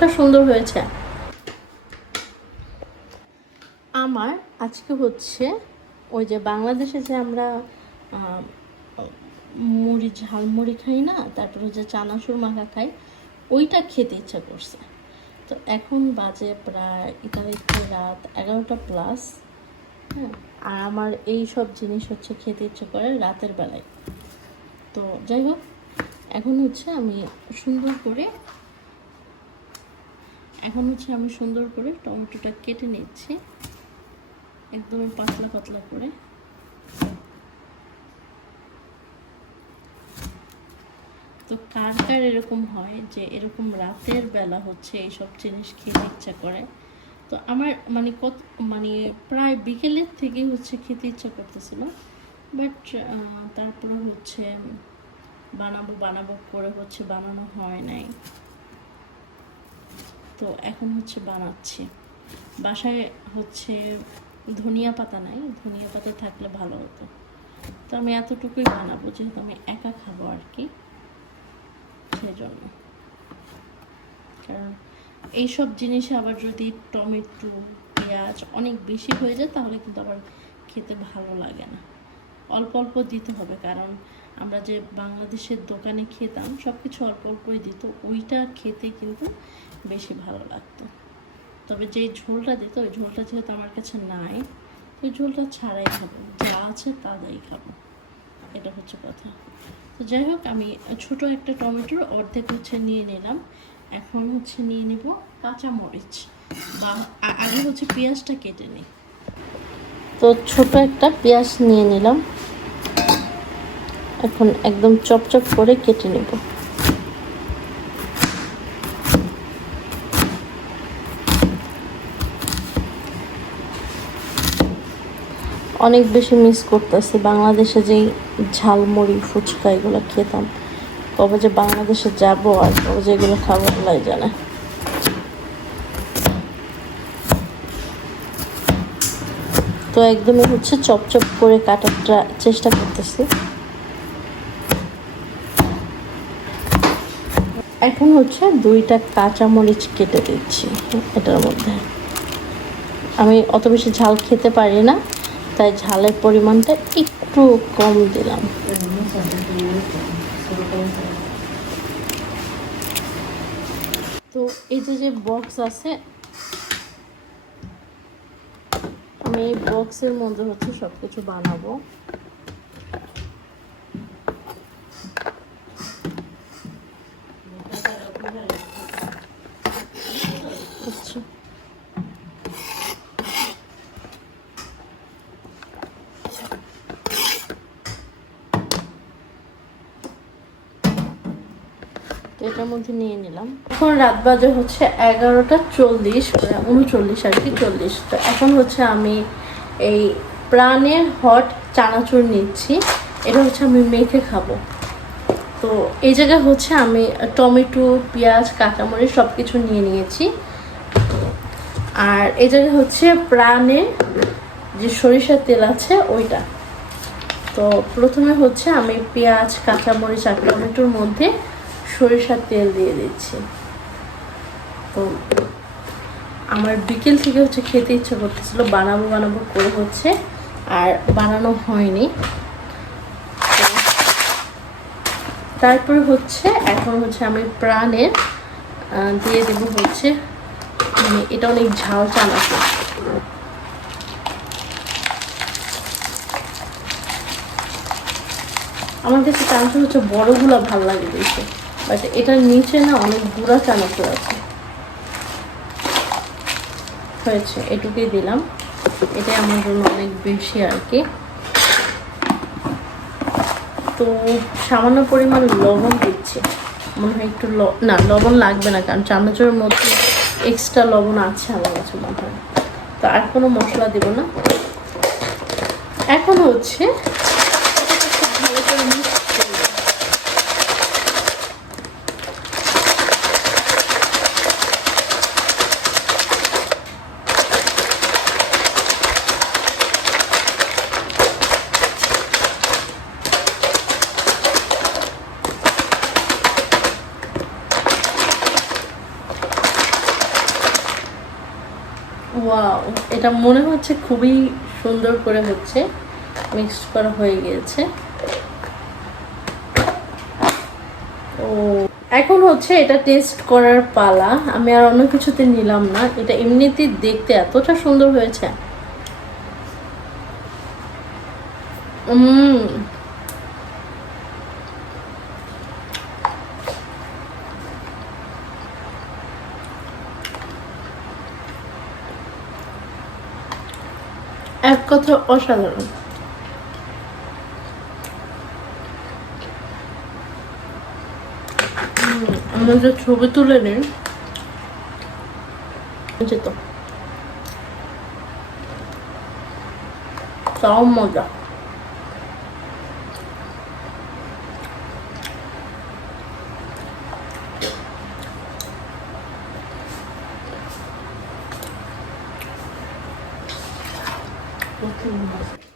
কালারটা সুন্দর হয়েছে। আমার আজকে হচ্ছে ওই যে বাংলাদেশে যে আমরা মুড়ি ঝালমুড়ি খাই না, তারপরে যে চানাচুর মাখা খাই, ওইটা খেতে ইচ্ছা করছে। তো এখন বাজে প্রায় ইতালিতে রাত 11টা প্লাস। হ্যাঁ, আর আমার এই সব জিনিস হচ্ছে খেতে ইচ্ছে করে রাতের বেলায়। তো যাই হোক, এখন হচ্ছে আমি সুন্দর করে টমেটোটা কেটে নিচ্ছি একদমই পাতলা পাতলা করে। তো কার কার এরকম হয় যে এরকম রাতের বেলা হচ্ছে এইসব জিনিস খেতে ইচ্ছা করে? তো আমার মানে প্রায় বিকেলের থেকেই হচ্ছে খেতে ইচ্ছা করতেছিল, বাট তারপরে হচ্ছে বানাবো করে হচ্ছে বানানো হয় নাই। তো এখন হচ্ছে বানাচ্ছি। বাসায় হচ্ছে ধনিয়া পাতা নাই, ধনিয়া পাতা থাকলে ভালো হতো। তো আমি এতটুকুই বানাবো, যেহেতু আমি একা খাবো আর কি, সেই জন্য। কারণ এইসব জিনিসে আবার যদি টমেটো পেঁয়াজ অনেক বেশি হয়ে যায় তাহলে কিন্তু আবার খেতে ভালো লাগে না। অল্প অল্প দিতে হবে, কারণ আমরা যে বাংলাদেশের দোকানে খেতাম সব কিছু অল্প অল্পই দিত, ওইটা খেতে কিন্তু বেশি ভালো লাগতো। তবে যে ঝোলটা দিত, ওই ঝোলটা যেহেতু আমার কাছে নাই, ওই ঝোলটা ছাড়াই খাবো, যা আছে তা দিয়েই খাবো, এটা হচ্ছে কথা। তো যাই হোক, আমি ছোট একটা টমেটোর অর্ধেক হচ্ছে নিয়ে নিলাম। এখন হচ্ছে নিয়ে নিব কাঁচামরিচ, বা আগে হচ্ছে পেঁয়াজটা কেটে নিই। তো ছোট একটা পেঁয়াজ নিয়ে নিলাম, এখন একদম চপচপ করে কেটে নেব। অনেক বেশি মিস করতেছি বাংলাদেশে যেই ঝালমুড়ি ফুচকা এগুলো খেতাম। কবে যে বাংলাদেশে যাব আর কবে যে এগুলো খাবো আল্লাহ জানে। তো একদমই হচ্ছে চপচপ করে কাটার চেষ্টা করতেছি। এখন হচ্ছে 2টা কাঁচামরিচ কেটে দিচ্ছি এটার মধ্যে। আমি অত বেশি ঝাল খেতে পারি না, তাই ঝালের পরিমাণটা একটু কম দিলাম। তো এই যে বক্স আছে, আমি এই বক্সের মধ্যে হচ্ছে সব কিছু বানাবো। আচ্ছা, এটার মধ্যে নিয়ে নিলাম। এখন রাত বাজে হচ্ছে 11:40, 39 আর কি, 40। তো এখন হচ্ছে আমি এই প্রাণের হট চানাচুর নিচ্ছি, এটা হচ্ছে আমি মেখে খাবো। তো এই জায়গায় হচ্ছে আমি টমেটো পেঁয়াজ কাঁচামরিচ সব কিছু নিয়ে নিয়েছি। আর এই জায়গায় হচ্ছে প্রাণে যে সরিষার তেল আছে ওইটা। তো প্রথমে হচ্ছে আমি পেঁয়াজ কাঁচামরিচ আর টমেটোর মধ্যে সরিষার তেল দিয়ে দিচ্ছি। তো আমার বিকেল থেকে হচ্ছে খেতে ইচ্ছা করতেছিল, বানাবো করে হচ্ছে আর বানানো হয়নি। তারপরে হচ্ছে এখন হচ্ছে আমি প্রাণের দিয়ে দেবো হচ্ছে, এটা অনেক ঝাল চানাচুর। আমার কাছে চানাচুর হচ্ছে বড়গুলো ভালো লাগে বেশি, বাট এটার নিচে না অনেক গুঁড়া চানাচুর আছে। হয়েছে, এটুকুই দিলাম, এটাই আমার জন্য অনেক বেশি আর কি। তো সামান্য পরিমাণ লবণ দিচ্ছি, মনে হয় একটু না লবণ লাগবে না, কারণ চানাচুরের মধ্যে এক্সট্রা লবণ আছে আমার কাছে মনে হয়। তো আর কোনো মশলা দেব না। এখন হচ্ছে ভালো করে মিক্স করব। ওয়াও, এটা মনে হচ্ছে খুবই সুন্দর করে হচ্ছে মিক্সড করা হয়ে গিয়েছে। ও, এখন হচ্ছে এটা টেস্ট করার পালা। আমি আর অন্য কিছুতে নিলাম না, এটা এমনিতেই দেখতে এতটা সুন্দর হয়েছে। এক কথা অসাধারণ। আমরা যে ছবি তুলে নিন যেত, তাও মজা। Okay.